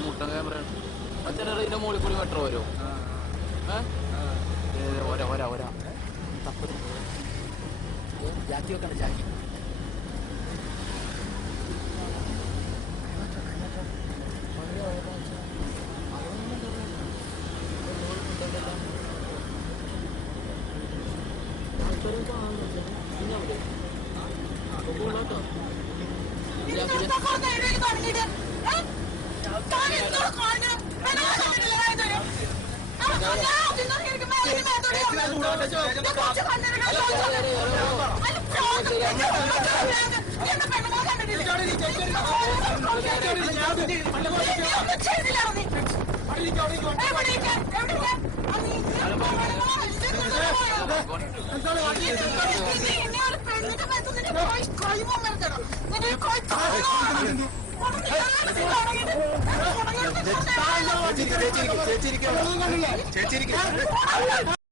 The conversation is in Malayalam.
മുട്ട ക്യാമറ അച്ഛൻ്റെ ഇതിന്റെ മുകളിൽ കൂടി മെട്രോ വരുമോ? ഒരാ ഒരാ ഒരാ തപ്പത് ജാക്കി വെക്കണ്ട ജാക്കി ചേച്ചിരിക്കും